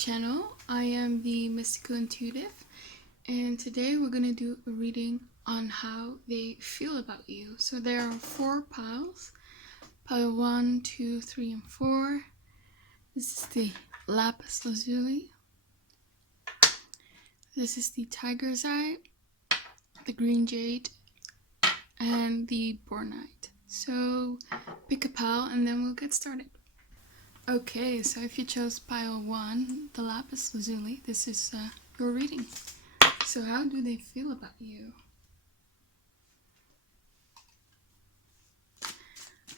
channel. I am the Mystical Intuitive, and today we're going to do a reading on how they feel about you. So there are 4 piles. Pile 1, 2, 3, and 4. This is the Lapis Lazuli. This is the Tiger's Eye, the Green Jade, and the Bornite. So pick a pile and then we'll get started. Okay, so if you chose pile 1, the Lapis Lazuli, this is your reading. So how do they feel about you?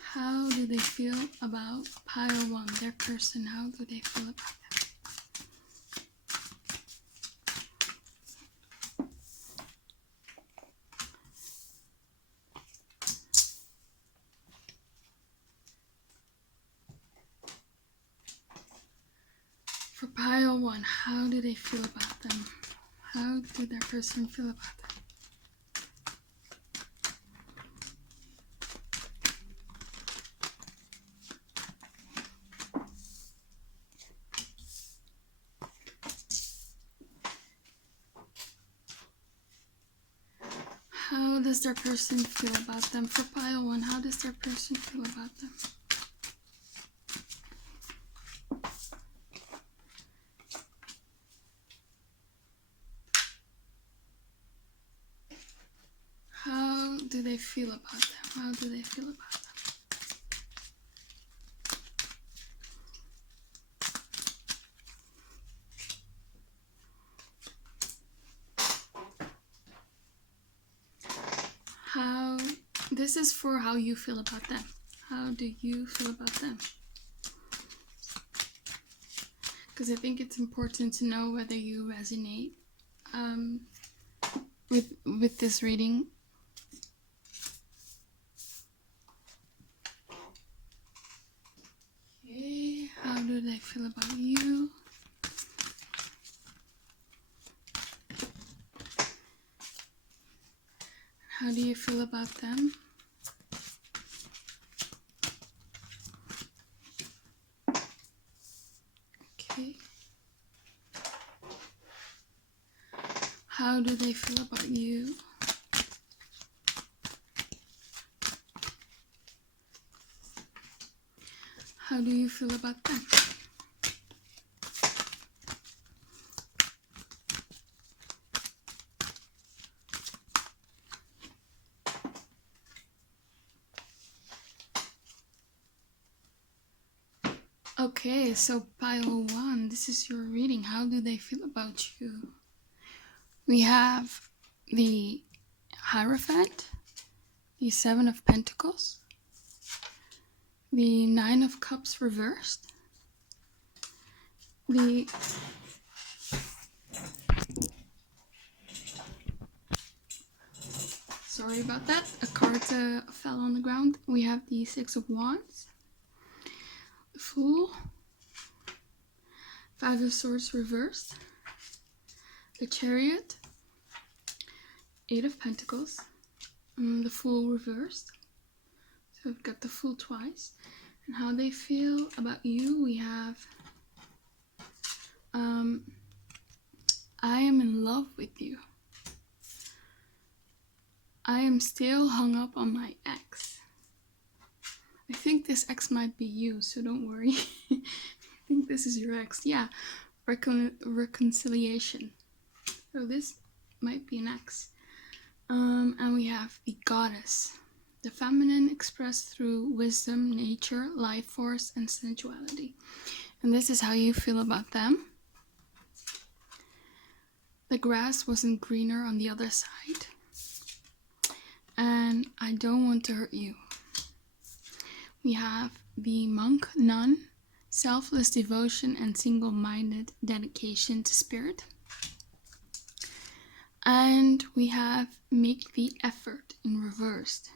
How do they feel about pile 1, their person? How do they feel about them? For pile 1, how do they feel about them? How do their person feel about them? How does their person feel about them? For pile 1, how does their person feel about them? How do they feel about them? How do they feel about them? This is for how you feel about them. How do you feel about them? Because I think it's important to know whether you resonate with this reading. Okay, how do they feel about you? How do you feel about them? Okay. How do they feel about you? How do you feel about them? Okay, so pile 1, this is your reading. How do they feel about you? We have the Hierophant, the 7 of Pentacles, the 9 of Cups reversed, the sorry about that, a card fell on the ground. We have the 6 of Wands, the Fool, 5 of Swords reversed, the Chariot, 8 of Pentacles, the Fool reversed. So we've got the Fool twice. And how they feel about you, we have I am in love with you. I am still hung up on my ex. I think this ex might be you, so don't worry. I think this is your ex. Yeah, reconciliation. So this might be an ex. And we have the Goddess, the feminine expressed through wisdom, nature, life force, and sensuality. And this is how you feel about them. The grass wasn't greener on the other side. And I don't want to hurt you. We have the monk, nun, selfless devotion and single-minded dedication to spirit. And we have make the effort in reversed.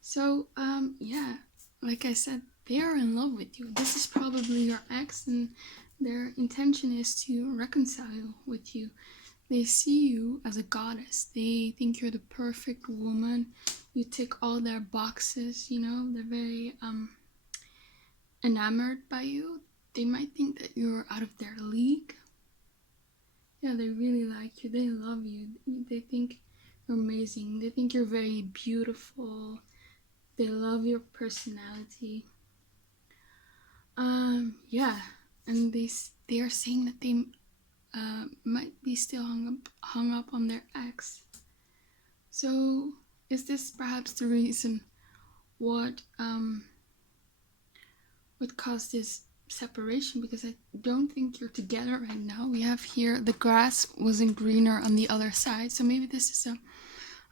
So, yeah, like I said, they are in love with you. This is probably your ex, and their intention is to reconcile with you. They see you as a goddess. They think you're the perfect woman. You tick all their boxes, you know. They're very enamored by you. they might think that you're out of their league. Yeah, they really like you. They love you. They think you're amazing. They think you're very beautiful. They love your personality. Yeah, and they are saying that they might be still hung up on their ex. So is this perhaps the reason what caused this separation? Because I don't think you're together right now. We have here the grass wasn't greener on the other side, so maybe this is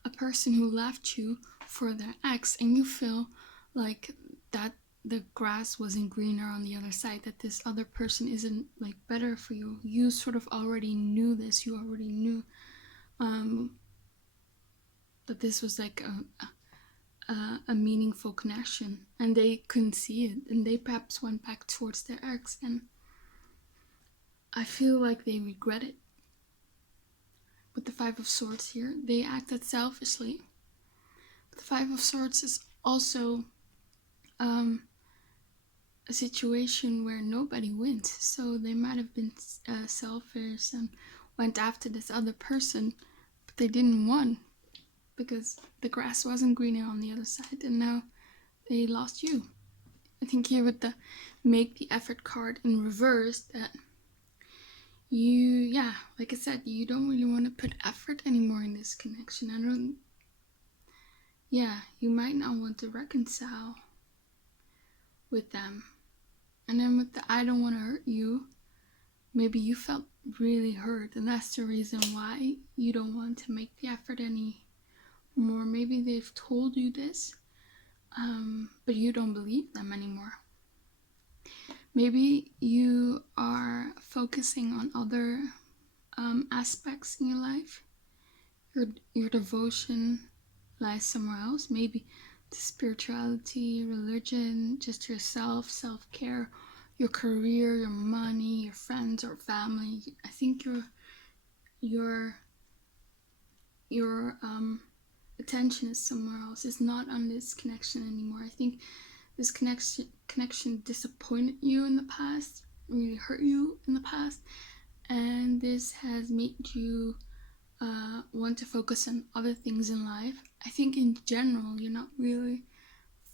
a person who left you for their ex, and you feel like that the grass wasn't greener on the other side, that this other person isn't like better for you. You sort of already knew this. You already knew that this was like a meaningful connection, and they couldn't see it, and they perhaps went back towards their ex, and I feel like they regret it. With the Five of Swords here, they acted selfishly. But the Five of Swords is also a situation where nobody wins, so they might have been selfish and went after this other person, but they didn't win because the grass wasn't greener on the other side, and now they lost you. I think here with the make the effort card in reverse, that you, like I said, you don't really want to put effort anymore in this connection. You might not want to reconcile with them. And then with the I don't want to hurt you, maybe you felt really hurt, and that's the reason why you don't want to make the effort anymore. Maybe they've told you this, but you don't believe them anymore. Maybe you are focusing on other aspects in your life. Your devotion lies somewhere else. Maybe to spirituality, religion, just yourself, self-care, your career, your money, your friends or family. I think your attention is somewhere else. It's not on this connection anymore. I think this connection disappointed you in the past, really hurt you in the past, and this has made you want to focus on other things in life. I think in general you're not really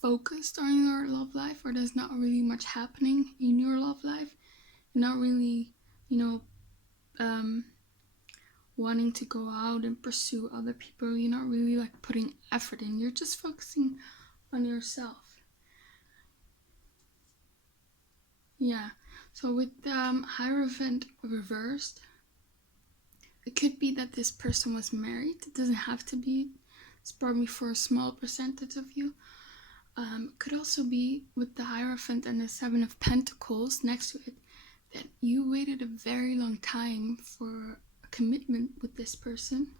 focused on your love life, or there's not really much happening in your love life. You're not really, wanting to go out and pursue other people. You're not really like putting effort in. You're just focusing on yourself. So with Hierophant reversed, it could be that this person was married. It doesn't have to be. It's probably for a small percentage of you. Could also be with the Hierophant and the Seven of Pentacles next to it, that you waited a very long time for a commitment with this person,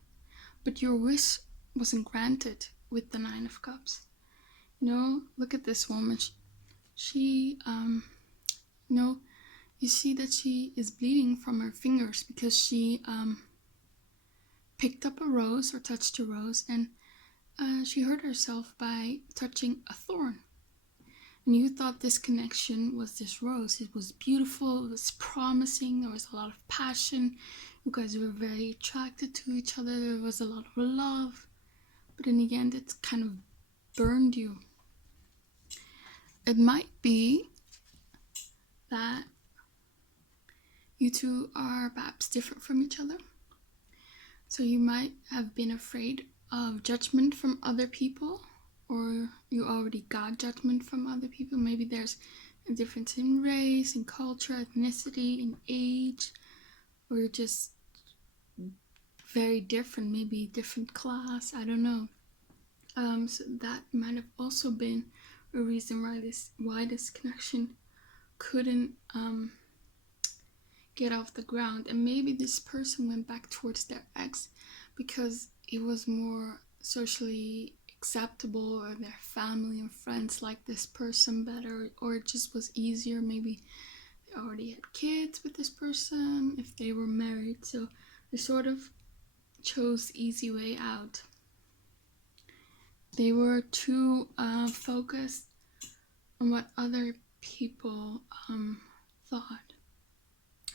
but your wish wasn't granted with the Nine of Cups. Look at this woman. She you see that she is bleeding from her fingers because she picked up a rose or touched a rose, and she hurt herself by touching a thorn. And you thought this connection was this rose. It was beautiful, it was promising, there was a lot of passion, you guys were very attracted to each other, there was a lot of love, but in the end it kind of burned you. It might be that you two are perhaps different from each other. So you might have been afraid of judgment from other people, or you already got judgment from other people. Maybe there's a difference in race, in culture, ethnicity, in age, or you're just very different, maybe different class, I don't know. So that might have also been a reason why this connection couldn't get off the ground. And maybe this person went back towards their ex because it was more socially acceptable, or their family and friends liked this person better, or it just was easier. Maybe they already had kids with this person if they were married, so they sort of chose the easy way out. They were too focused on what other people thought.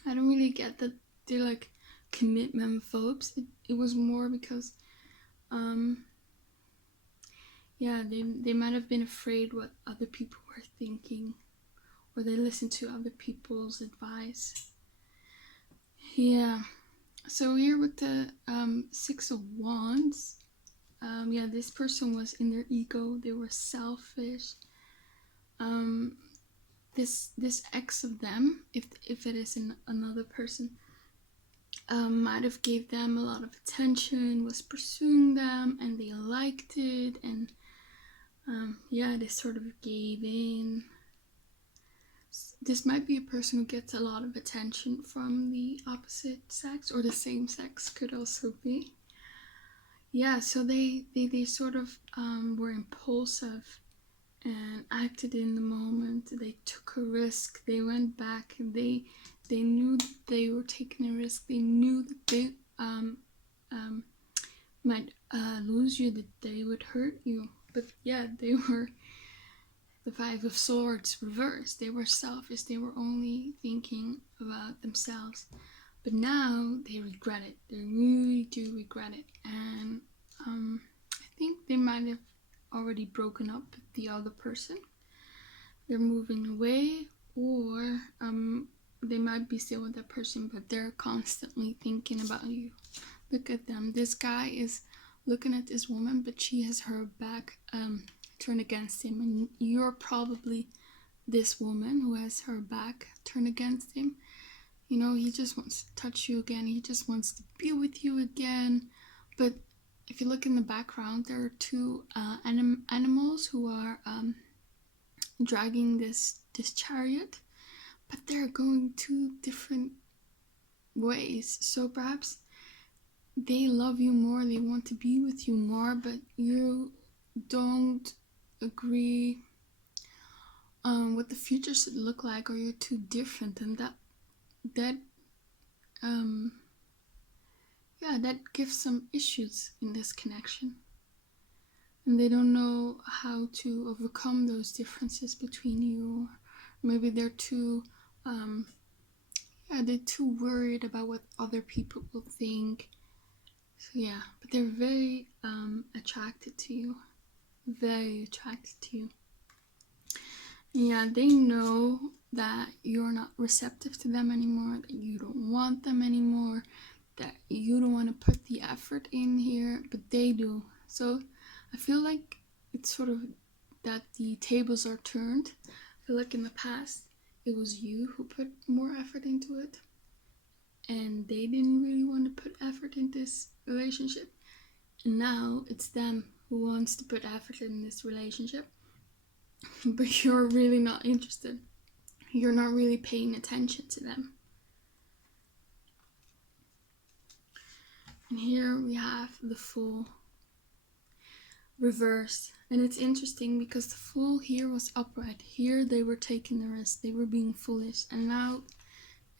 I don't really get that they're like commitment phobes. It was more because yeah, they might have been afraid what other people were thinking, or they listened to other people's advice. Yeah, so here with the Six of Wands, yeah, this person was in their ego. They were selfish. This ex of them, if it is another person, might have gave them a lot of attention, was pursuing them, and they liked it, and yeah, they sort of gave in. This might be a person who gets a lot of attention from the opposite sex, or the same sex could also be. Yeah, so they sort of were impulsive and acted in the moment. They took a risk. They went back, and they knew that they were taking a risk. They knew that they might lose you, that they would hurt you. But yeah, they were the Five of Swords reversed. They were selfish. They were only thinking about themselves. But now they regret it. They really do regret it. And I think they might have already broken up with the other person. They're moving away, or they might be still with that person, but they're constantly thinking about you. Look at them. This guy is looking at this woman, but she has her back turned against him, and you're probably this woman who has her back turned against him. You know, he just wants to touch you again. He just wants to be with you again. But if you look in the background, there are two animals who are dragging this chariot, but they're going two different ways. So perhaps they love you more, they want to be with you more, but you don't agree what the future should look like, or you're too different, and that gives some issues in this connection, and they don't know how to overcome those differences between you. Maybe they're too they're too worried about what other people will think. So yeah, but they're very attracted to you, very attracted to you. And yeah, they know that you're not receptive to them anymore, that you don't want them anymore, that you don't want to put the effort in here, but they do. So I feel like it's sort of that the tables are turned. I feel like in the past it was you who put more effort into it, and they didn't really want to put effort in this relationship, and now it's them who wants to put effort in this relationship, but you're really not interested. You're not really paying attention to them. And here we have the Fool reversed, and it's interesting because the Fool here was upright. Here they were taking the risk, they were being foolish, and now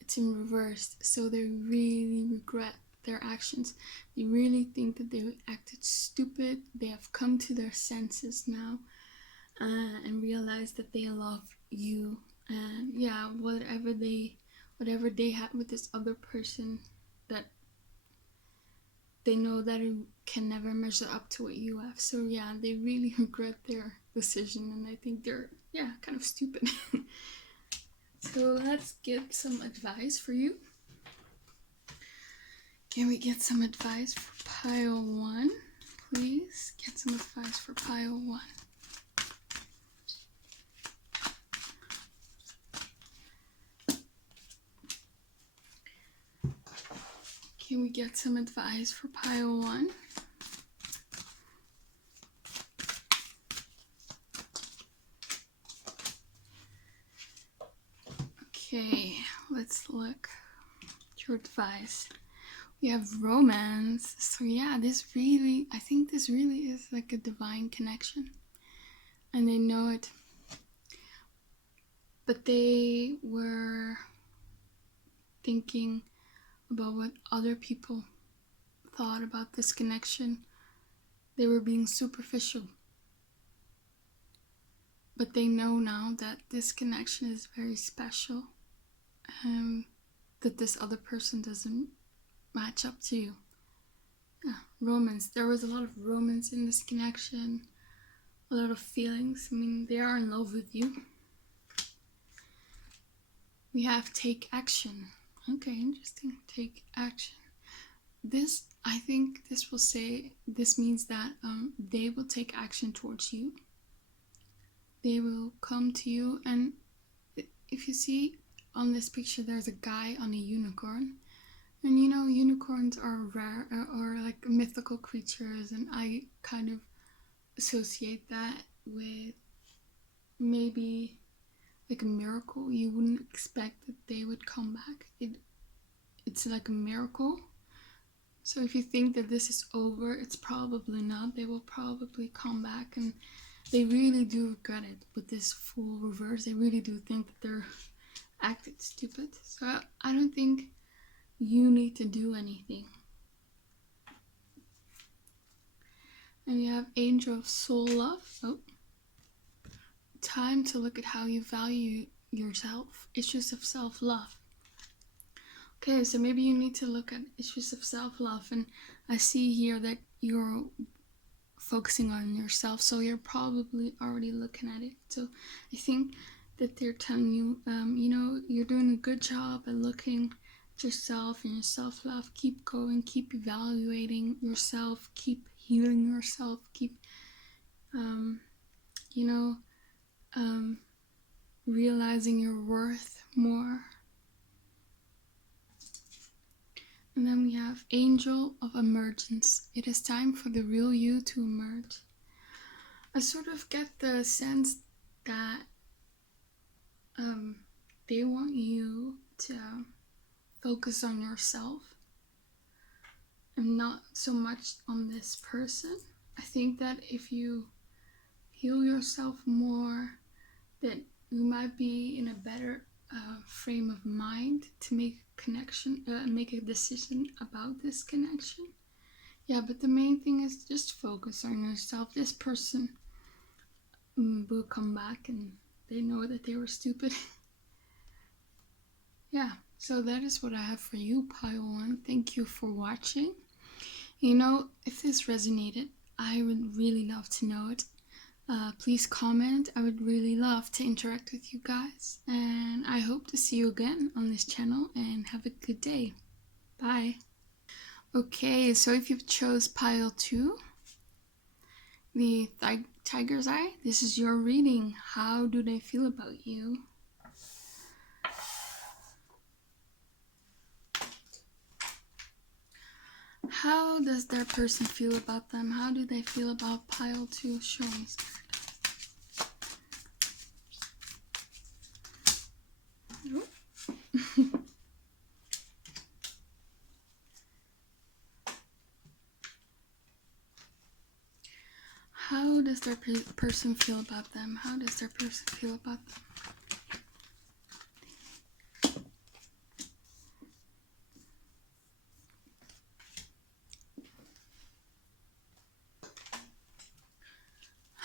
it's in reverse. So they really regret their actions. They really think that they acted stupid. They have come to their senses now and realize that they love you. And yeah, whatever they had with this other person, that they know that it can never measure up to what you have. So yeah, they really regret their decision, and I think they're kind of stupid. So let's get some advice for you. Can we get some advice for pile 1? Please get some advice for pile 1. Can we get some advice for pile 1? Okay, let's look. Your advice. We have romance. So yeah, I think this really is like a divine connection. And they know it. But they were thinking about what other people thought about this connection. They were being superficial. But they know now that this connection is very special. that this other person doesn't match up to you. Yeah, romance. There was a lot of romance in this connection, a lot of feelings. I mean, they are in love with you. We have take action. Okay, interesting. Take action. This, I think this will say, this means that they will take action towards you. They will come to you, and if you see on this picture, there's a guy on a unicorn. And you know, unicorns are rare, or like mythical creatures, and I kind of associate that with maybe like a miracle. You wouldn't expect that they would come back. It's like a miracle. So if you think that this is over, it's probably not. They will probably come back, and they really do regret it with this full reverse. They really do think that they're acted stupid. So I don't think you need to do anything. And you have Angel of Soul Love. Oh. Time to look at how you value yourself. Issues of self-love. Okay, so maybe you need to look at issues of self-love. And I see here that you're focusing on yourself, so you're probably already looking at it. So I think that they're telling you, you know, you're doing a good job at looking at yourself and your self-love. Keep going, keep evaluating yourself, keep healing yourself, keep, you know, realizing your worth more. And then we have Angel of Emergence. It is time for the real you to emerge. I sort of get the sense that they want you to focus on yourself and not so much on this person. I think that if you heal yourself more, that you might be in a better frame of mind to make make a decision about this connection. Yeah, but the main thing is just focus on yourself. This person will come back, and they know that they were stupid. Yeah, so that is what I have for you, Pile 1. Thank you for watching. You know, if this resonated, I would really love to know it. Please comment. I would really love to interact with you guys, and I hope to see you again on this channel, and have a good day. Bye. Okay, so if you've chose pile 2, the tiger's eye, this is your reading. How do they feel about you? How does their person feel about them? How do they feel about pile 2? Show me, Spirit. How does their person feel about them? How does their person feel about them?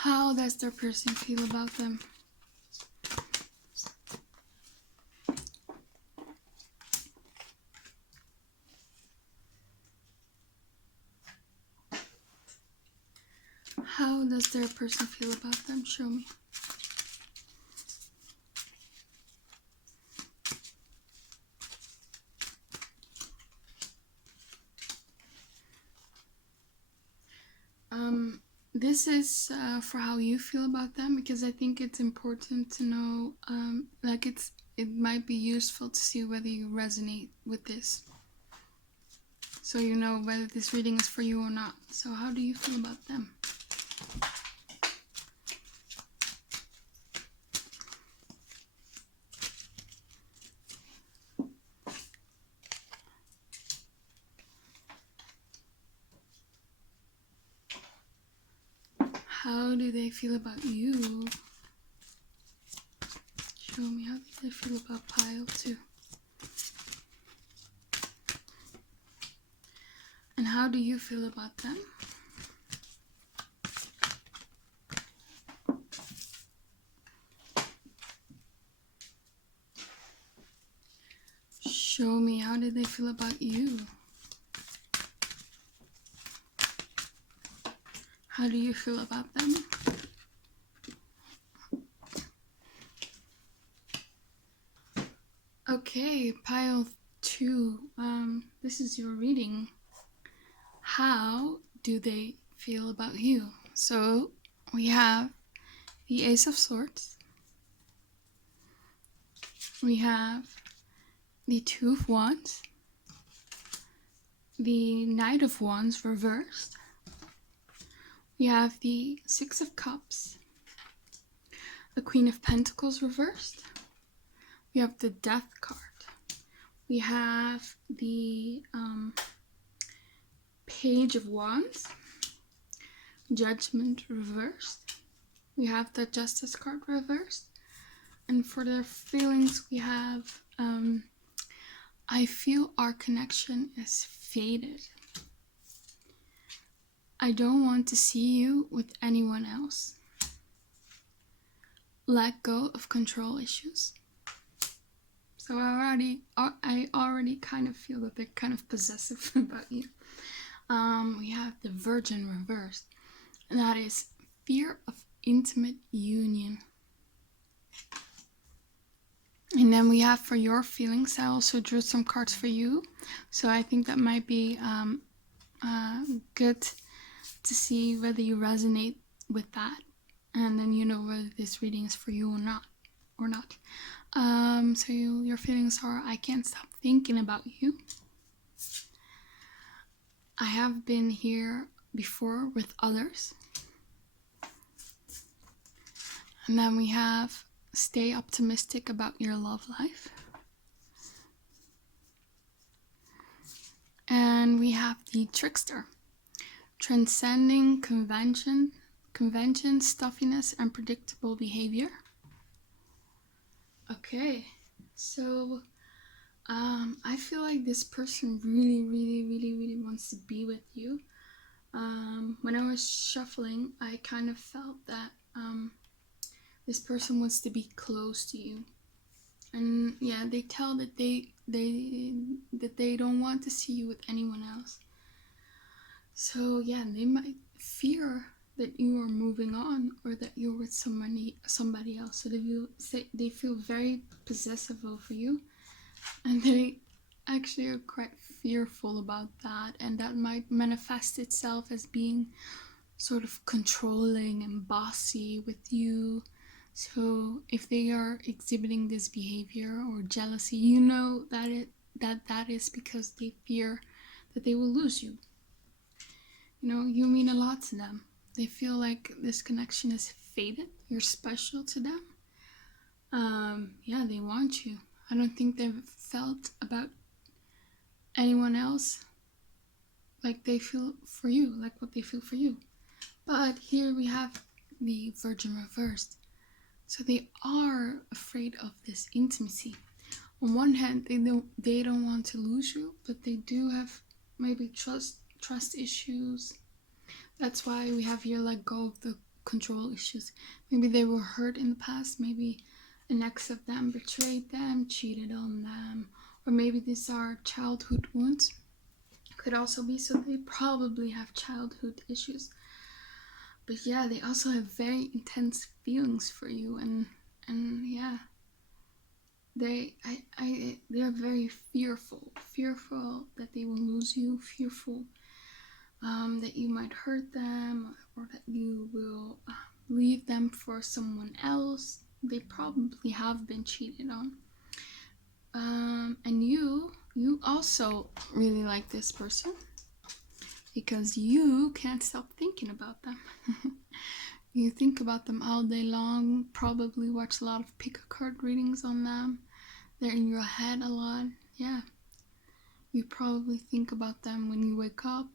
How does their person feel about them? How does their person feel about them? Show me. This is for how you feel about them, because I think it's important to know, like it might be useful to see whether you resonate with this, so you know whether this reading is for you or not. So how do you feel about them? How do they feel about you? Show me, how do they feel about pile 2? And how do you feel about them? do they feel about you? How do you feel about them? Okay, pile 2. This is your reading. How do they feel about you? So we have the Ace of Swords. We have the Two of Wands. The Knight of Wands reversed. We have the Six of Cups. The Queen of Pentacles reversed. We have the Death card. We have the Page of Wands. Judgment reversed. We have the Justice card reversed. And for their feelings, we have I feel our connection is faded. I don't want to see you with anyone else. Let go of control issues. So I already kind of feel that they're kind of possessive about you. We have the Virgin reversed. And that is fear of intimate union. And then we have for your feelings, I also drew some cards for you. So I think that might be good to see whether you resonate with that. And then you know whether this reading is for you or not. So your feelings are, I can't stop thinking about you. I have been here before with others. And then we have stay optimistic about your love life. And we have the Trickster. Transcending convention, stuffiness, and predictable behavior. Okay, so I feel like this person really wants to be with you. When I was shuffling, I kind of felt that this person wants to be close to you. And yeah, they tell that they don't want to see you with anyone else. So yeah, they might fear that you are moving on or that you're with somebody else. So they feel very possessive over you, and they actually are quite fearful about that, and that might manifest itself as being sort of controlling and bossy with you. So if they are exhibiting this behavior or jealousy, you know that is because they fear that they will lose you. You know, you mean a lot to them. They feel like this connection is faded. You're special to them. Yeah, they want you. I don't think they've felt about anyone else like they feel for you, like what they feel for you. But here we have the Virgin reversed. So they are afraid of this intimacy. On one hand, they don't want to lose you, but they do have maybe trust issues. That's why we have here let go of the control issues. Maybe they were hurt in the past. Maybe an ex of them betrayed them, cheated on them, or maybe these are childhood wounds. Could also be, so they probably have childhood issues. But yeah, they also have very intense feelings for you, and yeah, they're very fearful that they will lose you, fearful that you might hurt them, or that you will leave them for someone else. They probably have been cheated on. And you also really like this person, because you can't stop thinking about them. You think about them all day long, probably watch a lot of pick-a-card readings on them. They're in your head a lot. Yeah. You probably think about them when you wake up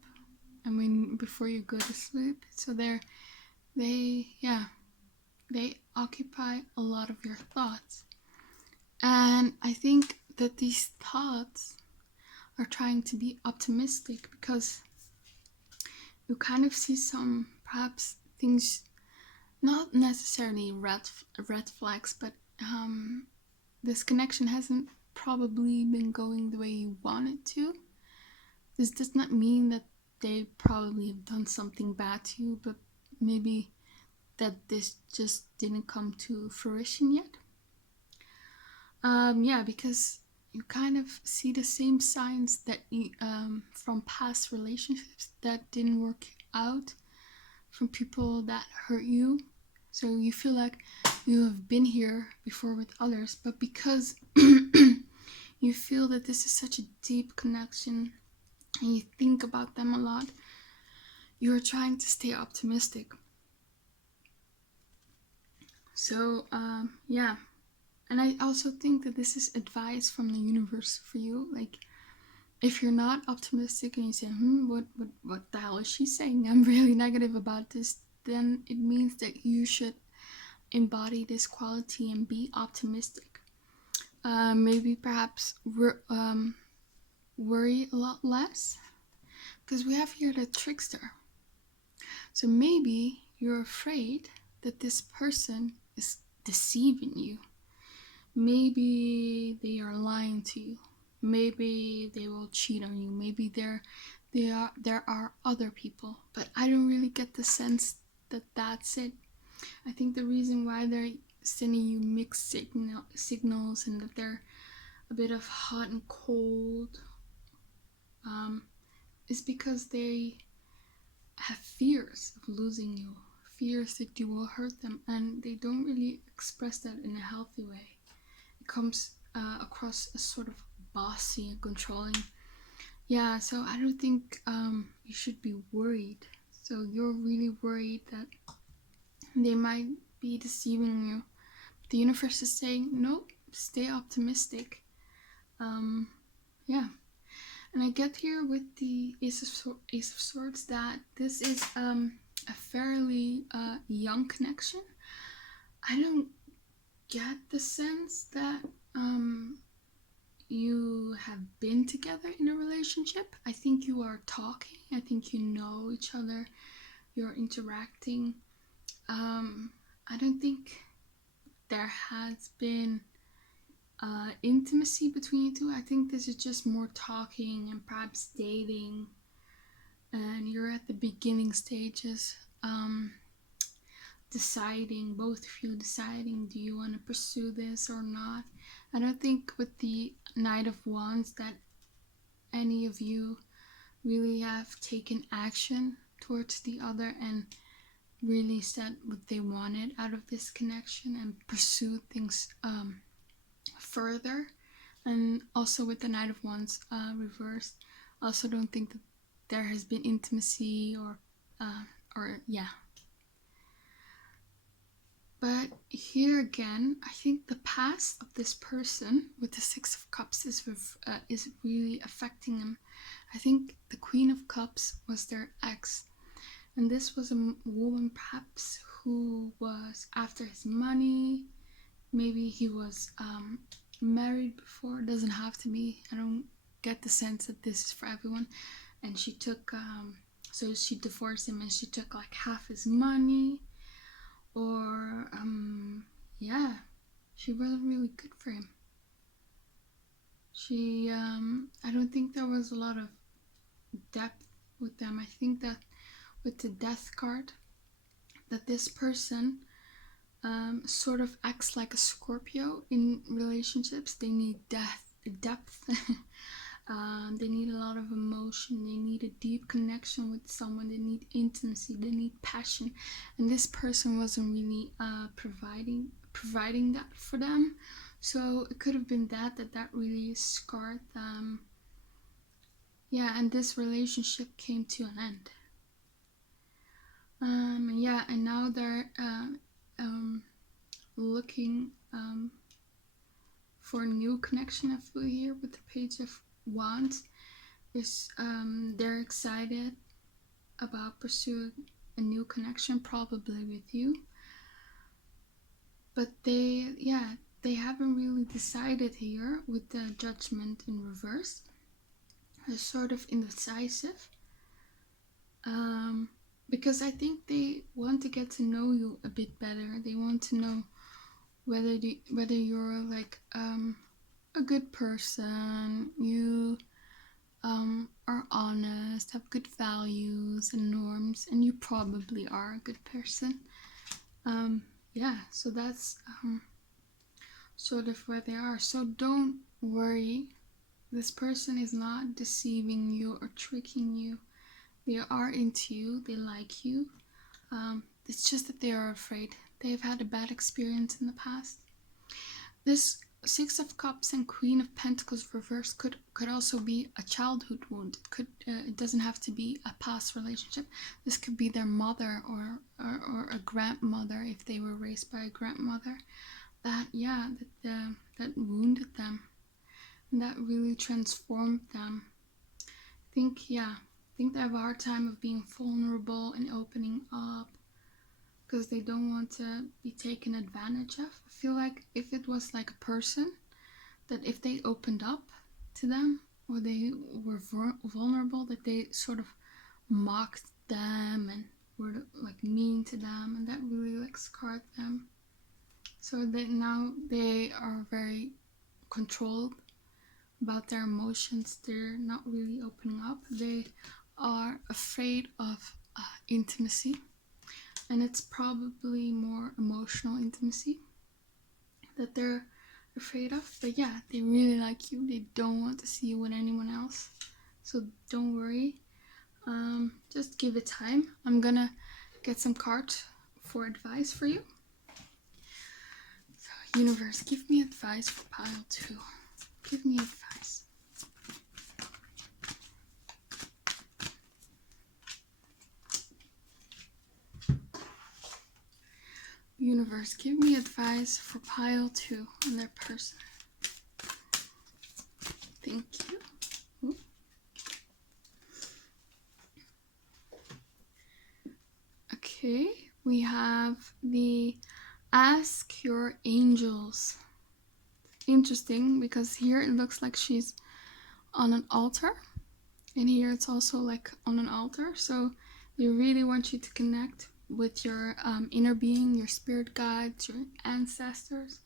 and before you go to sleep. So they occupy a lot of your thoughts. And I think that these thoughts are trying to be optimistic, because you kind of see some, perhaps, things, not necessarily red flags, but this connection hasn't probably been going the way you want it to. This does not mean that they probably have done something bad to you, but maybe that this just didn't come to fruition yet. Yeah, because you kind of see the same signs that you, from past relationships that didn't work out, from people that hurt you. So you feel like you have been here before with others, but because you feel that this is such a deep connection and you think about them a lot, you're trying to stay optimistic. So, yeah. And I also think that this is advice from the universe for you. Like, if you're not optimistic and you say, what the hell is she saying? I'm really negative about this. Then it means that you should embody this quality and be optimistic. Maybe perhaps worry a lot less. Because we have here the trickster. So maybe you're afraid that this person is deceiving you. Maybe they are lying to you. Maybe they will cheat on you. Maybe there are other people. But I don't really get the sense that that's it. I think the reason why they're sending you mixed signals and that they're a bit of hot and cold is because they have fears of losing you. Fears that you will hurt them. And they don't really express that in a healthy way. Comes across as sort of bossy and controlling. Yeah, so I don't think you should be worried. So you're really worried that they might be deceiving you. The universe is saying, no, stay optimistic. Yeah. And I get here with the Ace of Swords that this is a fairly young connection. I don't get the sense that you have been together in a relationship. I think you are talking. I think you know each other. You're interacting. I don't think there has been intimacy between you two. I think this is just more talking and perhaps dating. And you're at the beginning stages. Deciding, both of you deciding, do you want to pursue this or not? I don't think with the Knight of Wands that any of you really have taken action towards the other and really said what they wanted out of this connection and pursued things further. And also with the Knight of Wands reversed, I also don't think that there has been intimacy or yeah. But here again, I think the past of this person with the Six of Cups is really affecting them. I think the Queen of Cups was their ex. And this was a woman perhaps who was after his money. Maybe he was married before. It doesn't have to be. I don't get the sense that this is for everyone. And she took, so she divorced him and she took like half his money. Or, yeah, she wasn't really good for him. She, I don't think there was a lot of depth with them. I think that with the Death card, that this person sort of acts like a Scorpio in relationships. They need depth. They need a lot of emotion. They need a deep connection with someone. They need intimacy. They need passion. And this person wasn't really providing that for them. So it could have been that really scarred them. Yeah, and this relationship came to an end. Yeah, and now they're looking for a new connection. I feel here with the Page of Wands. They're excited about pursuing a new connection, probably with you. But they haven't really decided here with the Judgment in reverse. They're sort of indecisive. Because I think they want to get to know you a bit better. They want to know whether you're like a a good person. You are honest, have good values and norms, and you probably are a good person. Yeah, so that's sort of where they are. So don't worry. This person is not deceiving you or tricking you. They are into you. They like you. It's just that they are afraid. They've had a bad experience in the past. This Six of Cups and Queen of Pentacles reversed could also be a childhood wound. It doesn't have to be a past relationship. This could be their mother or a grandmother if they were raised by a grandmother. That wounded them, and that really transformed them. I think they have a hard time of being vulnerable and opening up because they don't want to be taken advantage of. I feel like if it was like a person, that if they opened up to them or they were vulnerable, that they sort of mocked them and were like mean to them, and that really like scarred them. So that now they are very controlled about their emotions. They're not really opening up. They are afraid of intimacy, and it's probably more emotional intimacy that they're afraid of. But yeah, they really like you. They don't want to see you with anyone else. So don't worry. Just give it time. I'm gonna get some cards for advice for you. So, universe, give me advice for pile 2. Give me advice. Universe, give me advice for pile 2 and their person. Thank you. Ooh. Okay, we have the Ask Your Angels. Interesting, because here it looks like she's on an altar, and here it's also like on an altar. So they really want you to connect with your inner being, your spirit guides, your ancestors.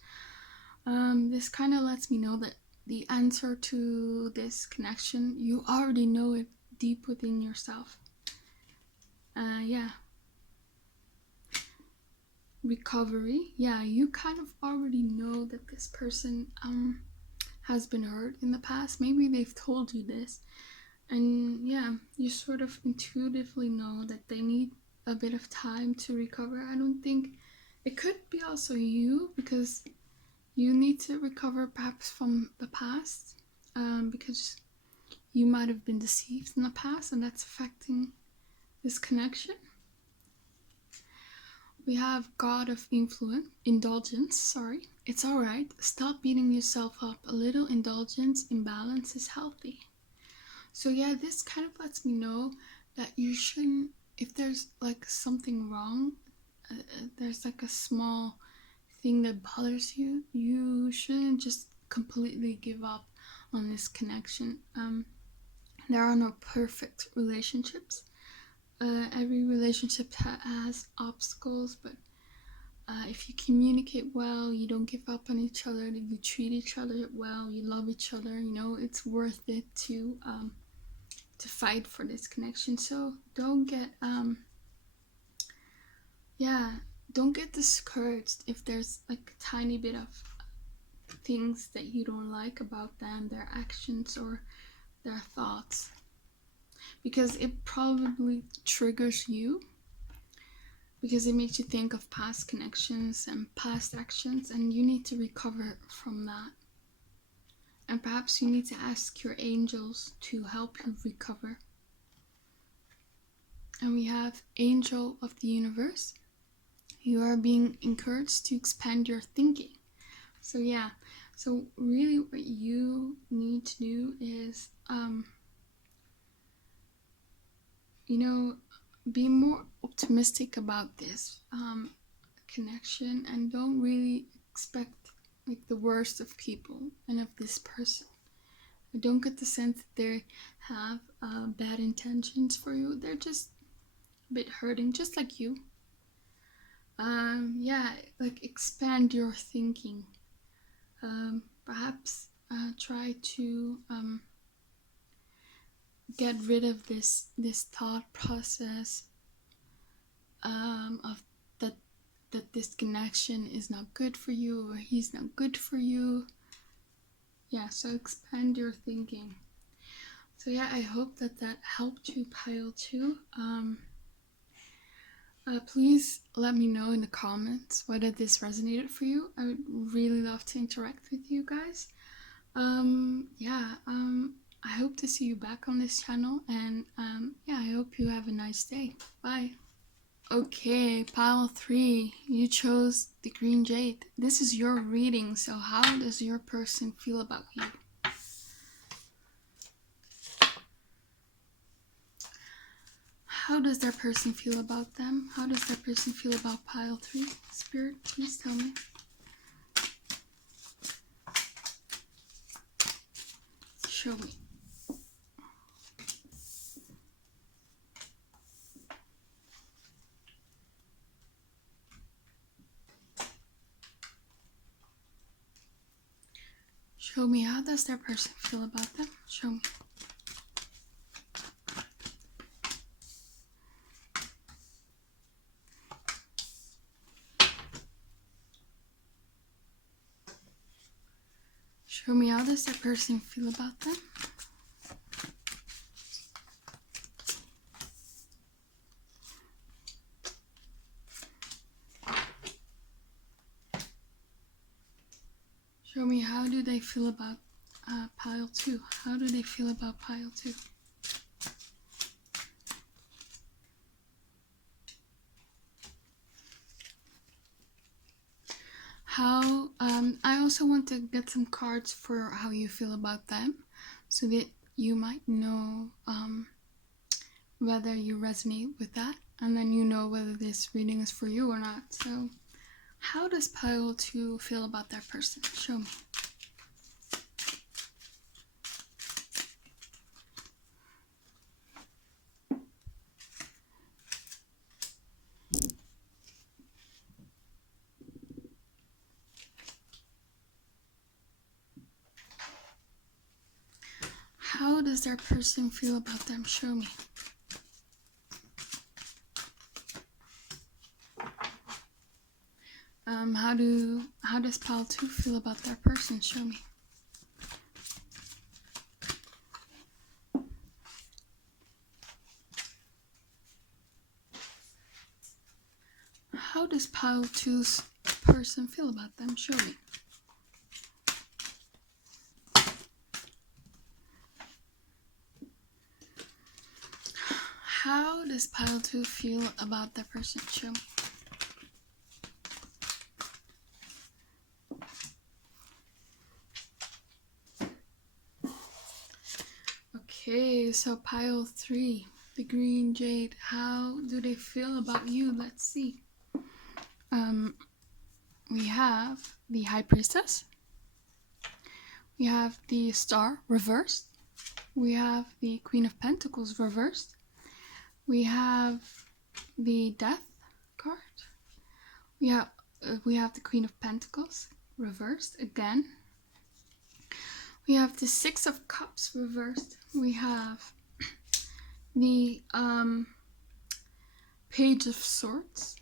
This kind of lets me know that the answer to this connection, you already know it deep within yourself. Recovery. Yeah, you kind of already know that this person has been hurt in the past. Maybe they've told you this, and yeah, you sort of intuitively know that they need a bit of time to recover. I don't think it could be also you, because you need to recover perhaps from the past, because you might have been deceived in the past, and that's affecting this connection. We have God of Indulgence. It's alright. Stop beating yourself up. A little indulgence in balance is healthy. So yeah, this kind of lets me know that you shouldn't, if there's like something wrong, there's like a small thing that bothers you, you shouldn't just completely give up on this connection. There are no perfect relationships. Every relationship has obstacles, but if you communicate well, you don't give up on each other, you treat each other well, you love each other, it's worth it to fight for this connection. So don't get discouraged if there's like a tiny bit of things that you don't like about them, their actions or their thoughts, because it probably triggers you, because it makes you think of past connections and past actions, and you need to recover from that. And perhaps you need to ask your angels to help you recover. And we have Angel of the Universe. You are being encouraged to expand your thinking. So yeah, so really what you need to do is be more optimistic about this connection, and don't really expect like the worst of people and of this person. I don't get the sense that they have bad intentions for you. They're just a bit hurting, just like you. Like expand your thinking. Perhaps try to get rid of this thought process of that this connection is not good for you or he's not good for you. Yeah, so expand your thinking. So yeah, I hope that helped you, pile 2. Please let me know in the comments whether this resonated for you. I would really love to interact with you guys. I hope to see you back on this channel, and yeah, I hope you have a nice day. Bye. Okay, pile 3, you chose the green jade. This is your reading, so how does your person feel about you? How does their person feel about them? How does their person feel about pile 3? Spirit, please tell me. Show me. Show me, how does their person feel about them? Show me. Show me, how does that person feel about them? Show me, how do they feel about pile 2? How do they feel about pile 2? How, I also want to get some cards for how you feel about them, so that you might know whether you resonate with that, and then you know whether this reading is for you or not. So, how does pile 2 feel about their person? Show me. How does their person feel about them? Show me. How does pile 2 feel about their person? Show me. How does pile 2's person feel about them? Show me. How does pile 2 feel about their person? Show me. Okay, so pile 3, the green jade. How do they feel about you? Let's see. We have the High Priestess. We have the Star reversed. We have the Queen of Pentacles reversed. We have the Death card. We have the Queen of Pentacles reversed again. We have the Six of Cups reversed. We have the Page of Swords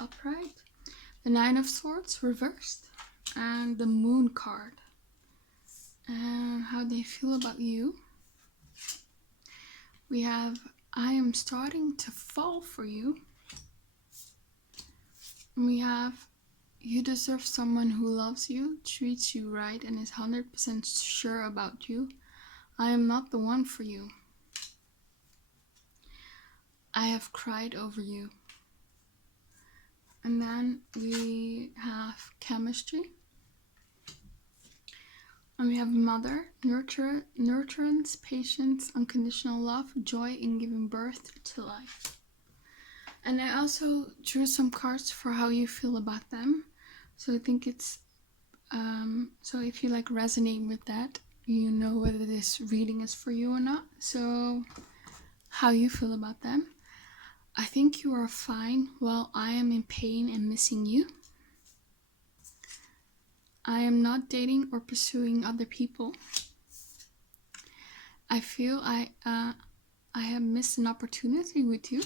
upright, the Nine of Swords reversed, and the Moon card. And how they feel about you. We have, I am starting to fall for you. And we have, you deserve someone who loves you, treats you right, and is 100% sure about you. I am not the one for you. I have cried over you. And then we have chemistry. And we have mother, nurturance, patience, unconditional love, joy in giving birth to life. And I also drew some cards for how you feel about them. So I think it's, so if you like resonate with that, you know whether this reading is for you or not. So how you feel about them. I think you are fine while I am in pain and missing you. I am not dating or pursuing other people. I feel I have missed an opportunity with you.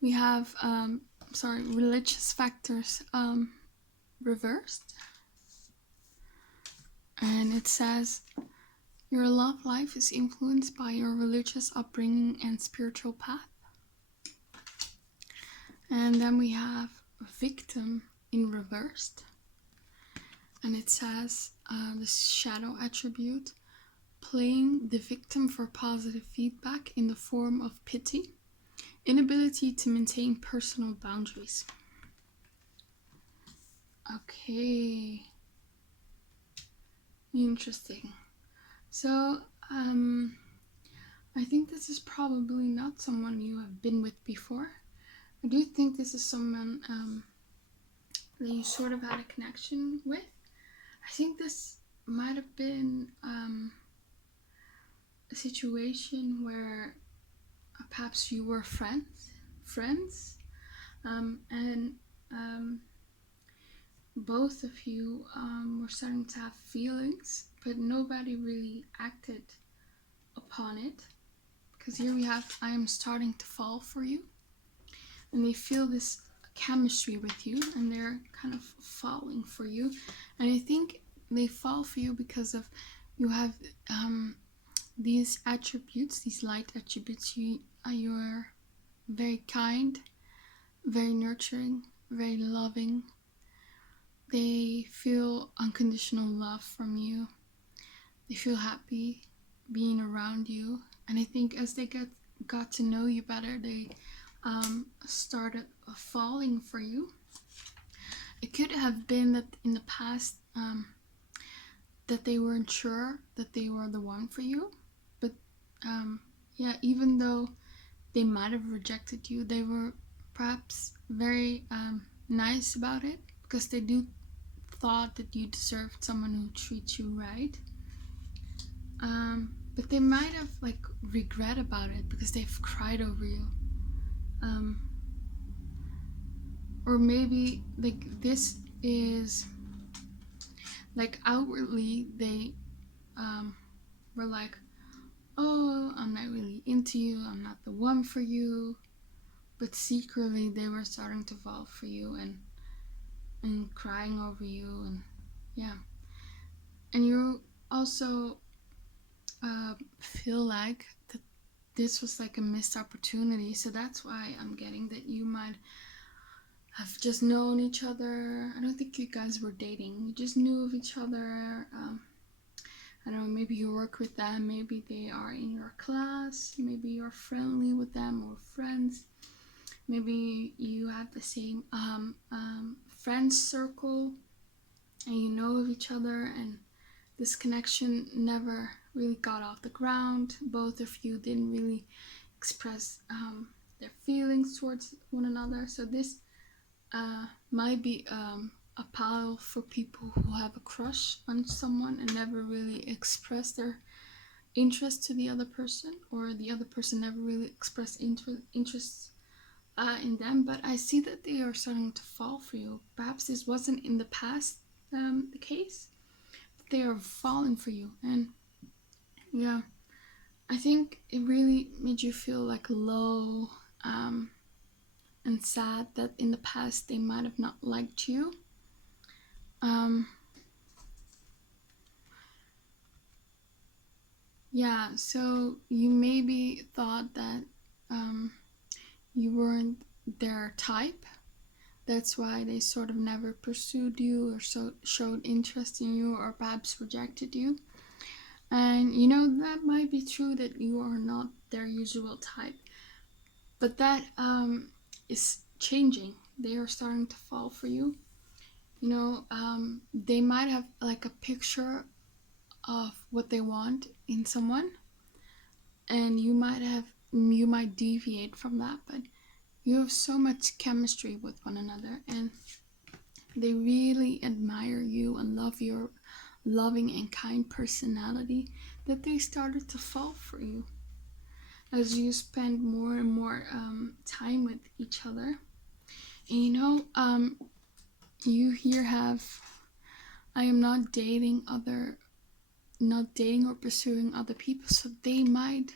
We have, religious factors reversed. And it says, your love life is influenced by your religious upbringing and spiritual path. And then we have victim in reversed. And it says, the shadow attribute, playing the victim for positive feedback in the form of pity, inability to maintain personal boundaries. Okay. Interesting. So, I think this is probably not someone you have been with before. I do think this is someone that you sort of had a connection with. I think this might have been a situation where perhaps you were friends, and both of you were starting to have feelings, but nobody really acted upon it. Because here we have, I am starting to fall for you. And they feel this chemistry with you, and they're kind of falling for you. And I think they fall for you because of you have these attributes, these light attributes. You're very kind, very nurturing, very loving. They feel unconditional love from you. They feel happy being around you. And I think as they got to know you better, they started falling for you. It could have been that in the past that they weren't sure that they were the one for you. But yeah, even though they might have rejected you, they were perhaps very nice about it, because they thought that you deserved someone who treats you right. But they might have regret about it because they've cried over you. Or maybe this is outwardly they were like, oh, I'm not really into you, I'm not the one for you. But secretly they were starting to fall for you and crying over you, and yeah. And you also feel like that this was a missed opportunity. So that's why I'm getting that you might have just known each other. I don't think you guys were dating. You just knew of each other. I don't know, maybe you work with them. Maybe they are in your class. Maybe you're friendly with them or friends. Maybe you have the same friends circle and you know of each other, and this connection never really got off the ground. Both of you didn't really express their feelings towards one another. So this might be a pile for people who have a crush on someone and never really express their interest to the other person, or the other person never really expressed interest in them. But I see that they are starting to fall for you. Perhaps this wasn't in the past the case, but they are falling for you. And yeah, I think it really made you feel low and sad that in the past they might have not liked you. Yeah, so you maybe thought that you weren't their type. That's why they sort of never pursued you or showed interest in you, or perhaps rejected you. And that might be true that you are not their usual type. But that is changing. They are starting to fall for you. They might have a picture of what they want in someone, and you might deviate from that, but you have so much chemistry with one another, and they really admire you and love your loving and kind personality, that they started to fall for you as you spend more and more time with each other. And you here have, I am not dating or pursuing other people, so they might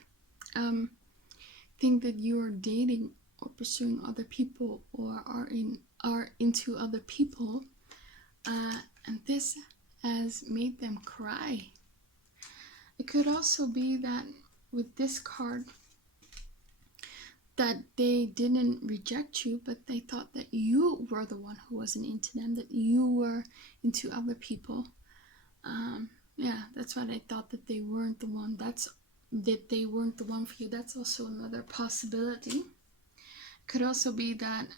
think that you are dating or pursuing other people, or are into other people, and this has made them cry. It could also be that with this card, that they didn't reject you, but they thought that you were the one who wasn't into them, that you were into other people. Yeah, that's why they thought that they weren't the one. That they weren't the one for you. That's also another possibility. Could also be that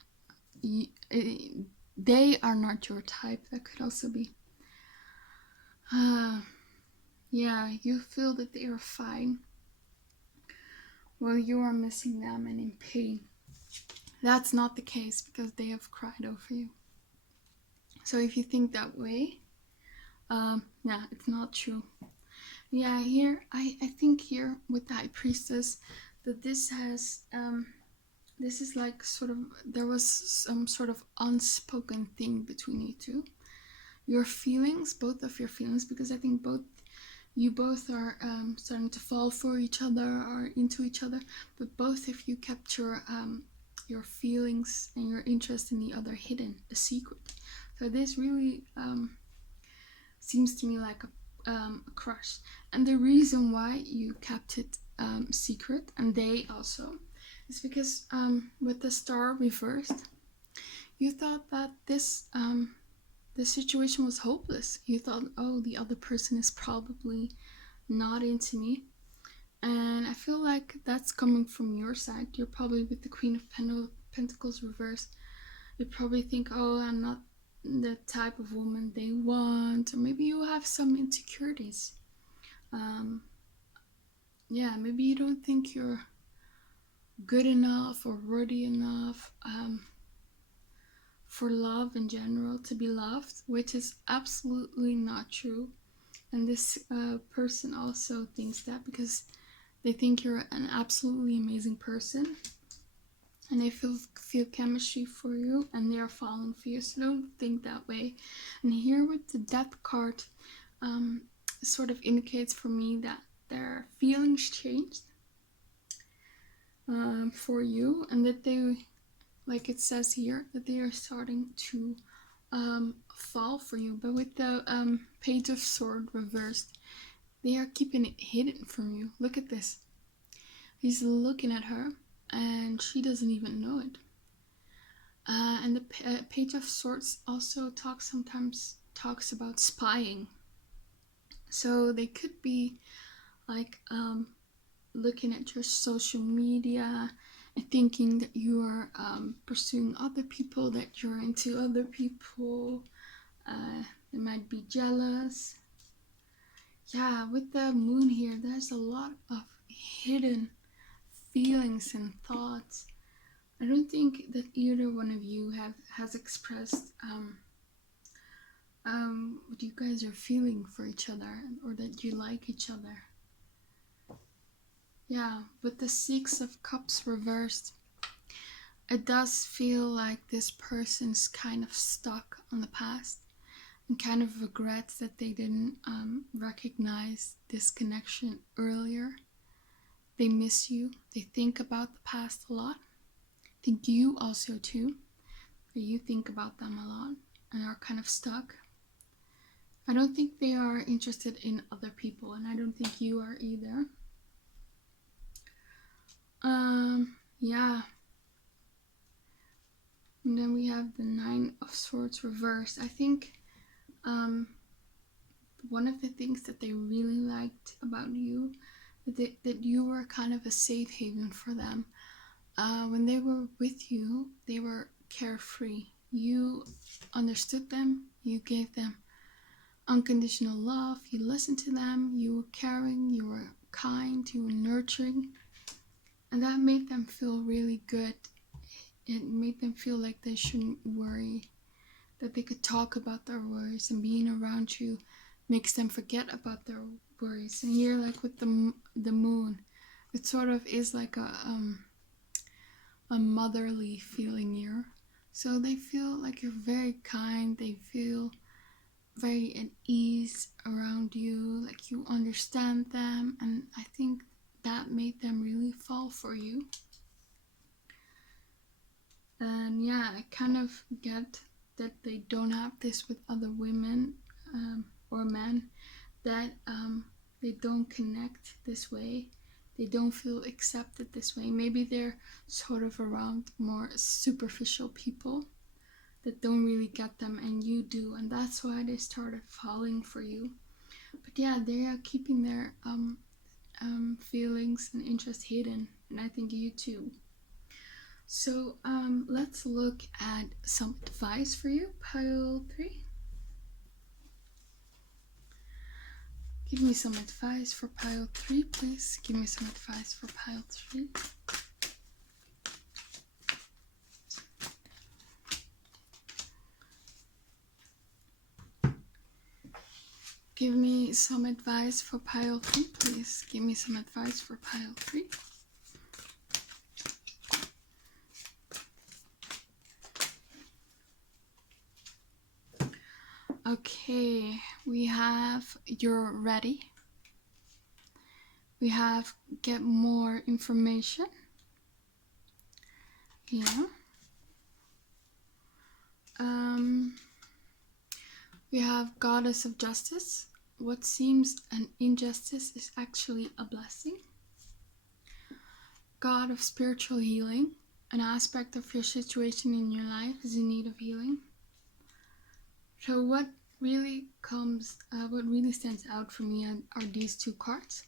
they are not your type. That could also be. Yeah, you feel that they are fine while you are missing them and in pain. That's not the case, because they have cried over you. So if you think that way, yeah, it's not true. Yeah, here, I think here with the High Priestess, that this has, this is like sort of, there was some sort of unspoken thing between you two. Your feelings, both of your feelings, because I think you both are starting to fall for each other, are into each other, but both of you kept your feelings and your interest in the other hidden, a secret. So this really seems to me like a crush. And the reason why you kept it secret, and they also, is because with the star reversed, you thought that this situation was hopeless. You thought, oh, the other person is probably not into me. And I feel like that's coming from your side. You're probably with the Queen of Pentacles reversed. You probably think, oh, I'm not the type of woman they want, or maybe you have some insecurities. Yeah, maybe you don't think you're good enough or worthy enough for love in general, to be loved, which is absolutely not true. And this person also thinks that, because they think you're an absolutely amazing person, and they feel chemistry for you, and they are falling for you. So don't think that way. And here with the Death card, sort of indicates for me that their feelings changed for you, and that they, like it says here, that they are starting to fall for you. But with the Page of Swords reversed, they are keeping it hidden from you. Look at this. He's looking at her, and she doesn't even know it. And the Page of Swords also sometimes talks about spying. So they could be like looking at your social media and thinking that you are pursuing other people, that you're into other people. They might be jealous. Yeah, with the moon here, there's a lot of hidden feelings and thoughts. I don't think that either one of you has expressed what you guys are feeling for each other, or that you like each other. Yeah, with the Six of Cups reversed, it does feel like this person's kind of stuck on the past and kind of regrets that they didn't recognize this connection earlier. They miss you. They think about the past a lot. I think you also too. You think about them a lot and are kind of stuck. I don't think they are interested in other people, and I don't think you are either. Yeah. And then we have the Nine of Swords reversed. I think one of the things that they really liked about you, that you were kind of a safe haven for them. When they were with you, they were carefree. You understood them. You gave them unconditional love. You listened to them. You were caring. You were kind. You were nurturing. And that made them feel really good. It made them feel like they shouldn't worry, that they could talk about their worries, and being around you makes them forget about their worries. And here, like with the moon, it sort of is like a motherly feeling here. So they feel like you're very kind, they feel very at ease around you, like you understand them, and I think that made them really fall for you. And yeah, I kind of get that they don't have this with other women or men, that they don't connect this way, they don't feel accepted this way. Maybe they're sort of around more superficial people that don't really get them, and you do, and that's why they started falling for you. But yeah, they are keeping their feelings and interest hidden, and I think you too. So let's look at some advice for you, pile 3. Give me some advice for pile 3, please. Give me some advice for pile 3. Give me some advice for pile 3, please. Give me some advice for pile 3. Okay, we have you're ready. We have get more information. Yeah. We have Goddess of Justice. What seems an injustice is actually a blessing. God of Spiritual Healing. An aspect of your situation in your life is in need of healing. So what really stands out for me are these 2 cards.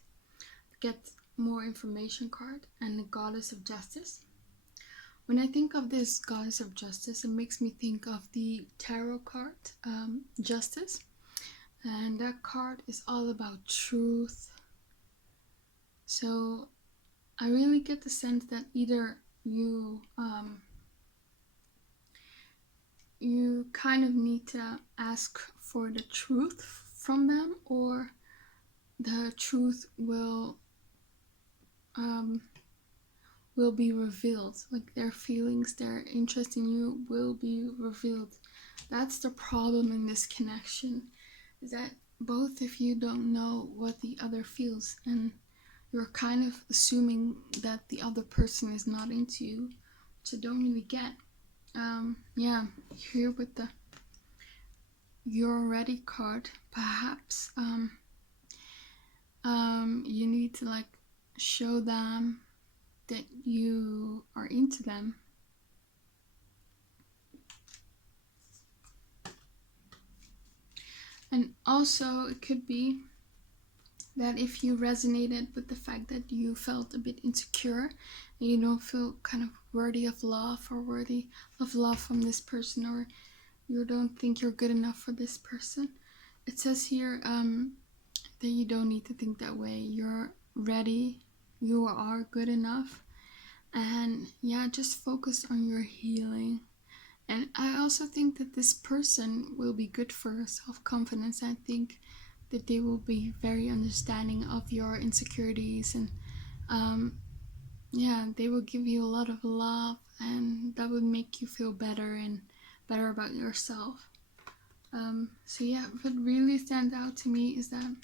Get more information card and the Goddess of Justice. When I think of this Goddess of Justice, it makes me think of the tarot card, Justice. And that card is all about truth. So I really get the sense that either you kind of need to ask for the truth from them, or the truth will be revealed. Like their feelings, their interest in you will be revealed. That's the problem in this connection, is that both of you don't know what the other feels, and you're kind of assuming that the other person is not into you, which I don't really get. Yeah, here with the You're Ready card, perhaps you need to like show them that you are into them. And also it could be that if you resonated with the fact that you felt a bit insecure and you don't feel kind of worthy of love, or worthy of love from this person, or you don't think you're good enough for this person, it says here that you don't need to think that way. You're ready, you are good enough, and yeah, just focus on your healing. And I also think that this person will be good for your self-confidence. I think that they will be very understanding of your insecurities, and yeah, they will give you a lot of love, and that would make you feel better and better about yourself. So yeah, what really stands out to me is that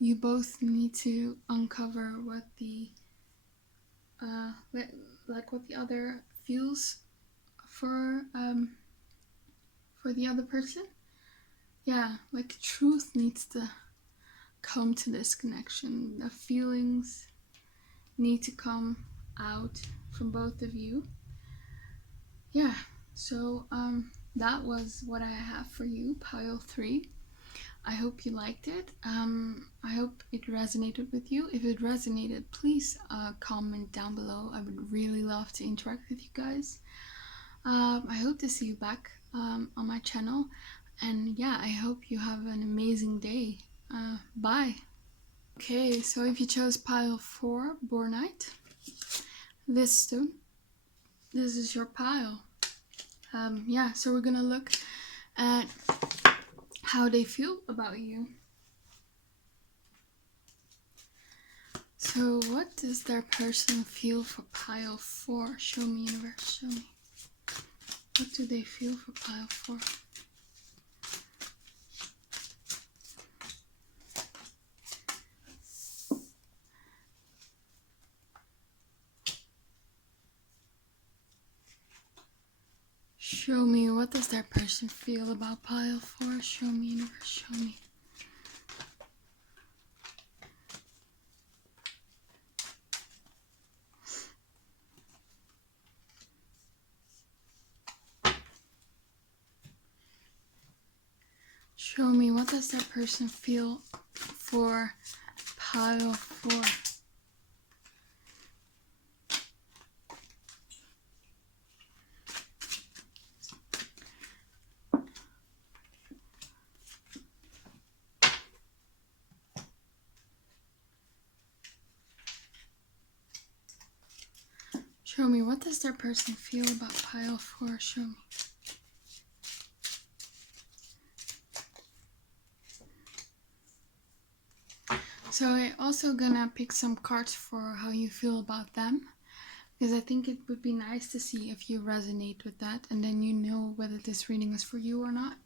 you both need to uncover what the what the other feels for the other person. Yeah, like truth needs to come to this connection. The feelings need to come out from both of you. Yeah, so that was what I have for you, pile 3. I hope you liked it. I hope it resonated with you. If it resonated, please comment down below. I would really love to interact with you guys. I hope to see you back on my channel. And yeah, I hope you have an amazing day. Bye. Okay, so if you chose pile 4, Bornite, this stone, this is your pile. Yeah, so we're gonna look at how they feel about you. So what does their person feel for pile 4? Show me, universe, show me. What do they feel for pile 4? Show me, what does that person feel about pile 4? Show me, universe, show me. Show me, what does that person feel for pile 4? Show me, what does that person feel about pile 4? Show me. So I'm also gonna pick some cards for how you feel about them, because I think it would be nice to see if you resonate with that, and then you know whether this reading is for you or not.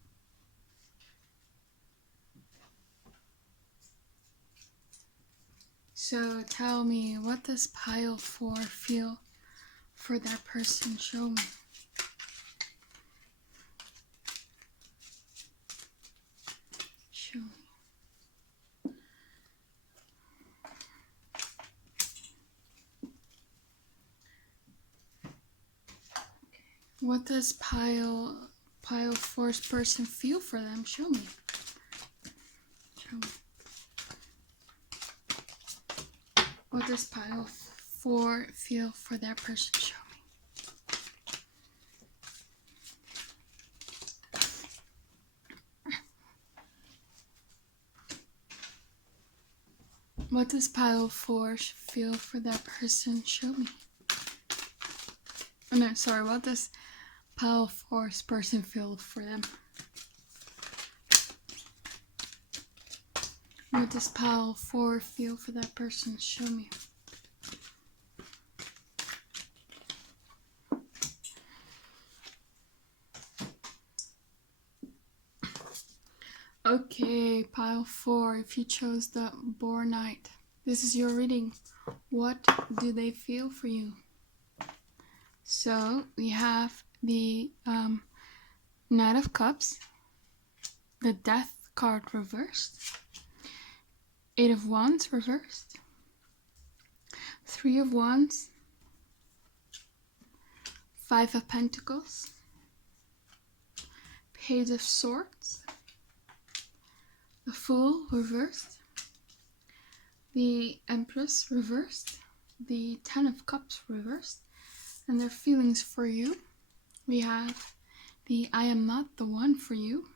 So tell me, what does pile 4 feel for that person? Show me. Show me. What does pile 4's person feel for them? Show me. Show me. What does pile 4 feel for that person? Show me. What does pile 4 feel for that person? Show me. Oh no, sorry, what does pile 4's person feel for them? What does pile 4 feel for that person? Show me. Okay, pile 4, if you chose the Bornite, this is your reading. What do they feel for you? So we have the Knight of Cups, the Death card reversed, 8 of Wands reversed, 3 of Wands, 5 of Pentacles, Page of Swords, the Fool reversed, the Empress reversed, the 10 of Cups reversed, and their feelings for you. We have the I am not the one for you,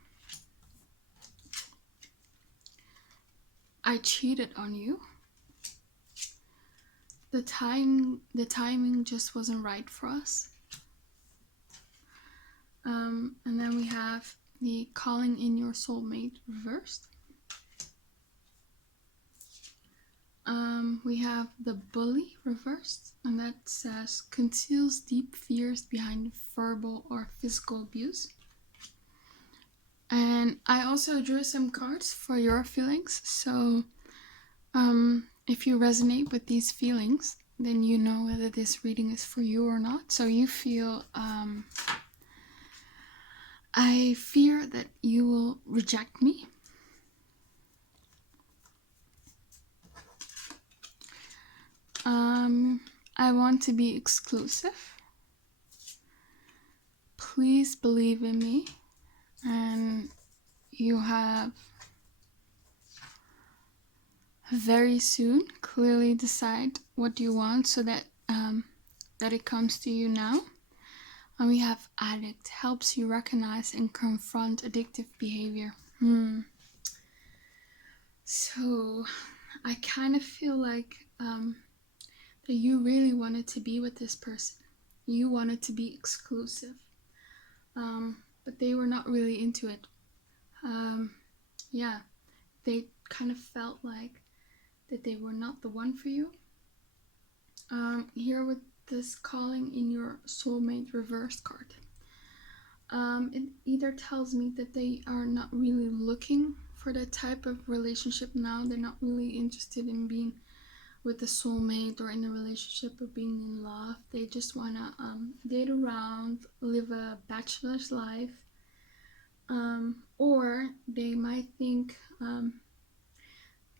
I cheated on you, the timing just wasn't right for us, and then we have the calling in your soulmate reversed. We have the Bully reversed, and that says conceals deep fears behind verbal or physical abuse. And I also drew some cards for your feelings, so if you resonate with these feelings, then you know whether this reading is for you or not. So you feel, I fear that you will reject me. I want to be exclusive. Please believe in me. And you have very soon clearly decide what you want so that that it comes to you now. And we have addict, helps you recognize and confront addictive behavior. So I kind of feel like that you really wanted to be with this person. You wanted to be exclusive, but they were not really into it. Yeah, they kind of felt like that they were not the one for you. Here with this calling in your soulmate reverse card, It either tells me that they are not really looking for that type of relationship now. They're not really interested in being with a soulmate or in a relationship or being in love. They just want to date around, live a bachelor's life. Or they might think that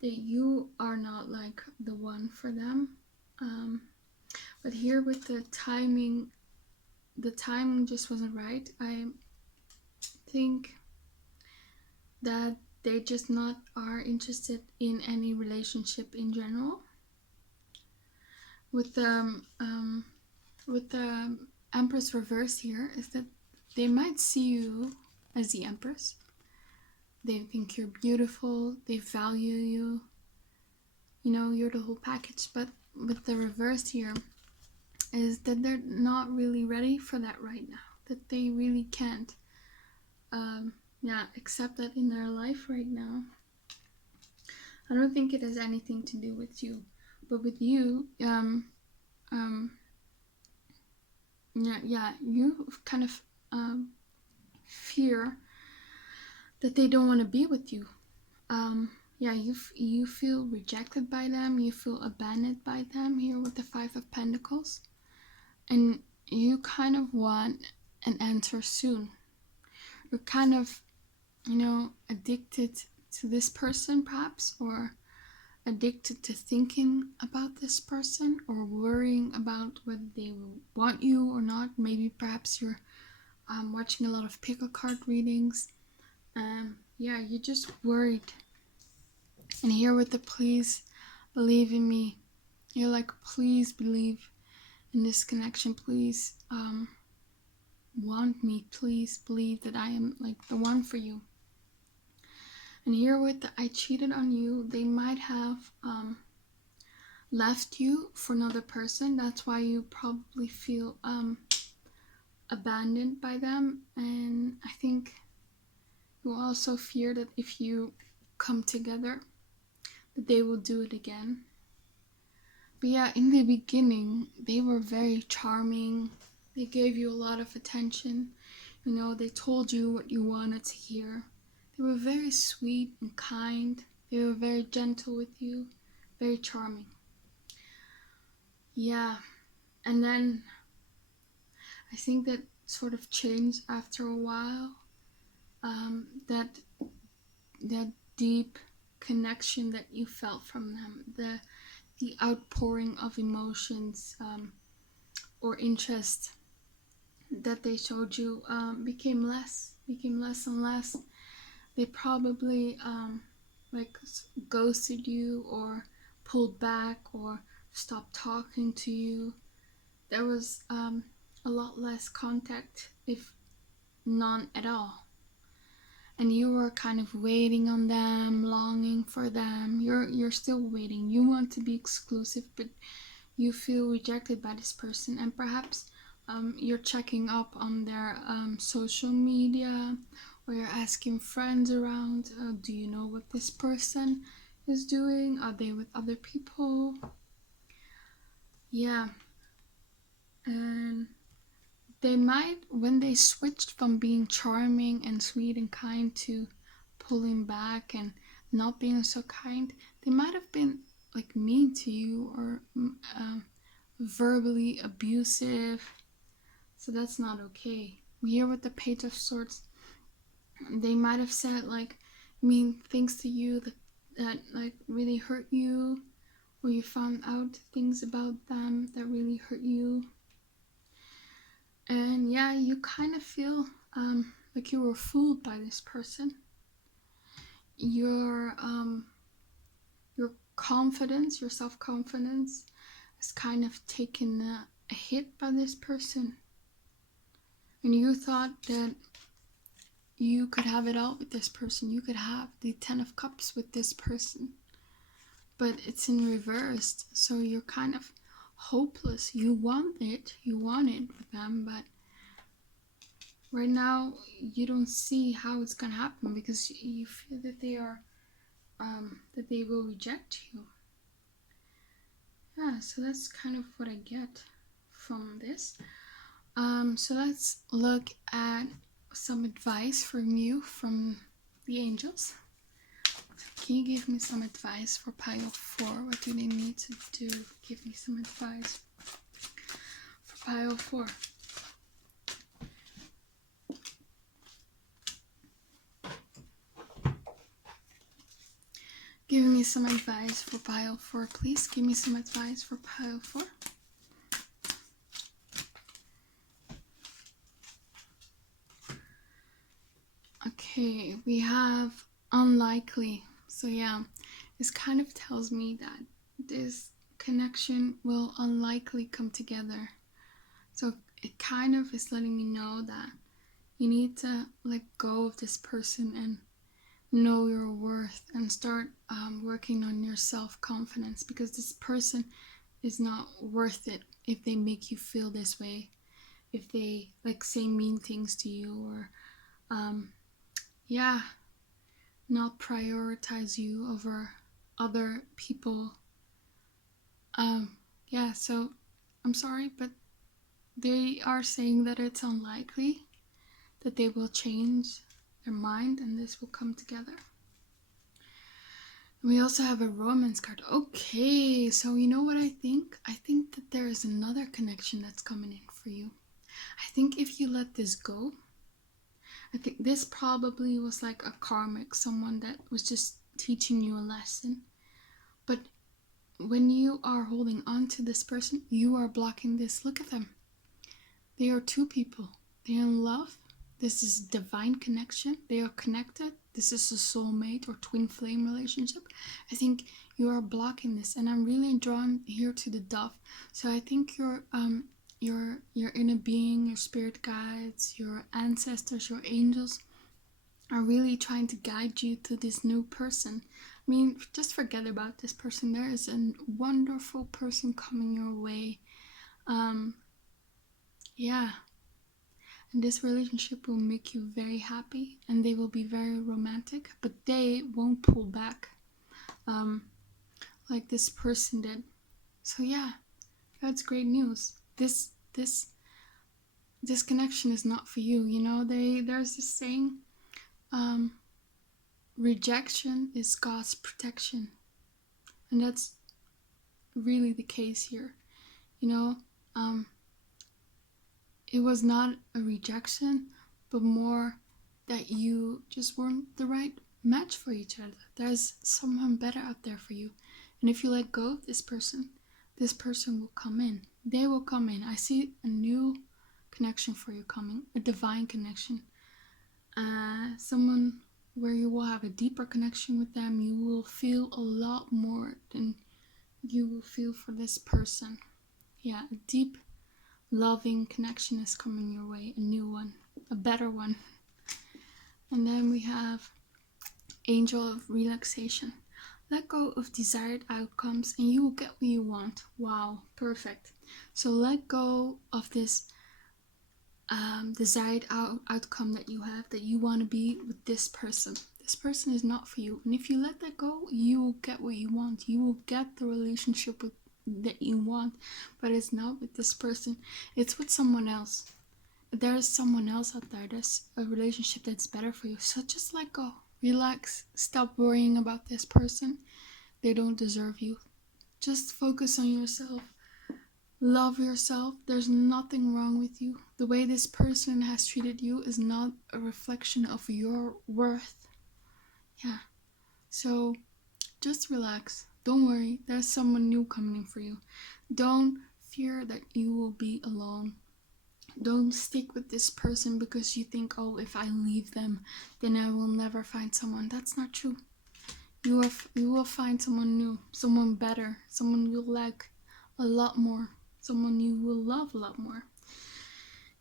you are not like the one for them. But here with the timing just wasn't right. I think that they just not are interested in any relationship in general. With the Empress reverse here is that they might see you as the Empress. They think you're beautiful, they value you, you know, you're the whole package. But with the reverse here is that they're not really ready for that right now, that they really can't accept that in their life right now. I don't think it has anything to do with you, but with you, you kind of fear that they don't want to be with you. You feel rejected by them, you feel abandoned by them here with the Five of Pentacles, and you kind of want an answer soon. You're kind of, addicted to this person perhaps, or addicted to thinking about this person, or worrying about whether they will want you or not. Maybe perhaps you're watching a lot of pickle card readings. You're just worried. And here with the please believe in me, you're like, please believe in this connection, please want me, please believe that I am like the one for you. And here with the I cheated on you, they might have left you for another person. That's why you probably feel abandoned by them. And I think you also fear that if you come together, that they will do it again. But yeah, in the beginning, they were very charming. They gave you a lot of attention. They told you what you wanted to hear. They were very sweet and kind. They were very gentle with you, very charming. Yeah, and then I think that sort of changed after a while. That deep connection that you felt from them, the outpouring of emotions or interest that they showed you became less and less. They probably ghosted you or pulled back or stopped talking to you. There was a lot less contact, if none at all. And you were kind of waiting on them, longing for them. You're still waiting. You want to be exclusive, but you feel rejected by this person. And perhaps you're checking up on their social media, or you're asking friends around, do you know what this person is doing? Are they with other people? Yeah. And they might, when they switched from being charming and sweet and kind to pulling back and not being so kind, they might have been like mean to you or verbally abusive. So that's not okay. Here with the Page of Swords, they might have said like mean things to you that like really hurt you, or you found out things about them that really hurt you. And yeah, you kind of feel like you were fooled by this person. Your confidence, your self-confidence is kind of taken a hit by this person. And you thought that you could have it all with this person. You could have the 10 of Cups with this person. But it's in reverse. So you're kind of hopeless. You want it with them, but right now you don't see how it's gonna happen because you feel that they are that they will reject you. Yeah, so that's kind of what I get from this. So let's look at some advice from you, from the angels. Can you give me some advice for pile 4? What do they need to do? Give me some advice for pile 4. Give me some advice for pile 4, please. Give me some advice for pile 4. Okay, we have unlikely. So yeah, this kind of tells me that this connection will unlikely come together. So it kind of is letting me know that you need to let go of this person and know your worth and start working on your self-confidence, because this person is not worth it if they make you feel this way, if they like say mean things to you, or yeah, not prioritize you over other people. Yeah, so I'm sorry, but they are saying that it's unlikely that they will change their mind and this will come together. We also have a romance card. Okay, so you know what I think? I think that there is another connection that's coming in for you. I think if you let this go, I think this probably was like a karmic, someone that was just teaching you a lesson. But when you are holding on to this person, you are blocking this. Look at them. They are two people. They are in love. This is divine connection. They are connected. This is a soulmate or twin flame relationship. I think you are blocking this, and I'm really drawn here to the dove. So I think your inner being, your spirit guides, your ancestors, your angels are really trying to guide you to this new person. I mean, just forget about this person. There is a wonderful person coming your way. Yeah. And this relationship will make you very happy, and they will be very romantic, but they won't pull back like this person did. So yeah, that's great news. This connection is not for you. You know, there's this saying, rejection is God's protection, and that's really the case here. You know, it was not a rejection, but more that you just weren't the right match for each other. There's someone better out there for you. And if you let go of this person will come in. They will come in. I see a new connection for you coming, a divine connection. Someone where you will have a deeper connection with them. You will feel a lot more than you will feel for this person. Yeah, a deep loving connection is coming your way, a new one, a better one. And then we have Angel of Relaxation. Let go of desired outcomes and you will get what you want. Wow, perfect. So let go of this desired outcome that you have, that you want to be with this person. This person is not for you. And if you let that go, you will get what you want. You will get the relationship that you want, but it's not with this person. It's with someone else. There is someone else out there. There's a relationship that's better for you. So just let go. Relax. Stop worrying about this person. They don't deserve you. Just focus on yourself. Love yourself. There's nothing wrong with you. The way this person has treated you is not a reflection of your worth. Yeah. So just relax. Don't worry. There's someone new coming for you. Don't fear that you will be alone. Don't stick with this person because you think, oh, if I leave them, then I will never find someone. That's not true. You will find someone new, someone better, someone you'll like a lot more, someone you will love a lot more.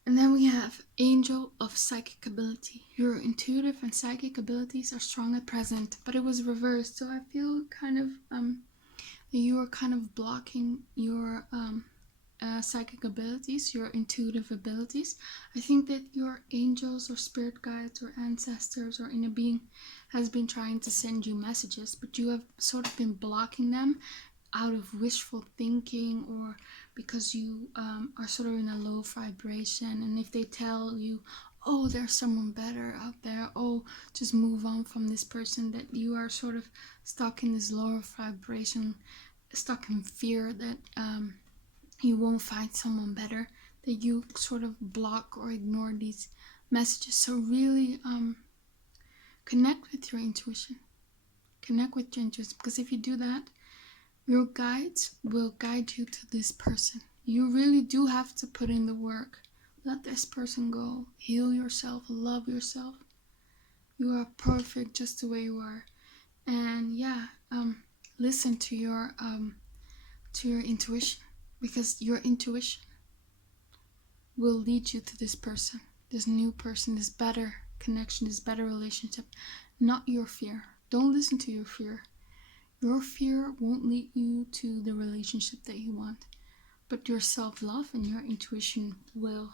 And then we have Angel of Psychic Ability. Your intuitive and psychic abilities are strong at present, but it was reversed. So I feel kind of that you are kind of blocking your psychic abilities, your intuitive abilities. I think that your angels or spirit guides or ancestors or inner being has been trying to send you messages, but you have sort of been blocking them out of wishful thinking, or because you are sort of in a low vibration. And if they tell you, oh, there's someone better out there, oh, just move on from this person, that you are sort of stuck in this lower vibration, stuck in fear that you won't find someone better, that you sort of block or ignore these messages. So really connect with your intuition. Connect with your intuition, because if you do that, your guides will guide you to this person. You really do have to put in the work. Let this person go. Heal yourself. Love yourself. You are perfect just the way you are. And yeah, listen to your intuition, because your intuition will lead you to this person, this new person, this better connection, this better relationship, not your fear. Don't listen to your fear. Your fear won't lead you to the relationship that you want, but your self-love and your intuition will.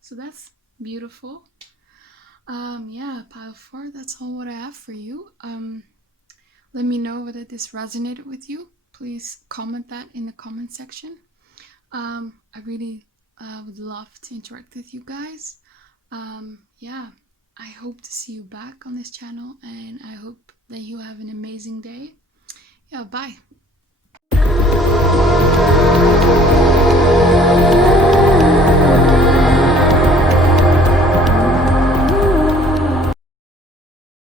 So that's beautiful. Yeah, pile 4, that's all what I have for you. Let me know whether this resonated with you. Please comment that in the comment section. I really would love to interact with you guys. Yeah, I hope to see you back on this channel, and I hope that you have an amazing day. Yeah, bye.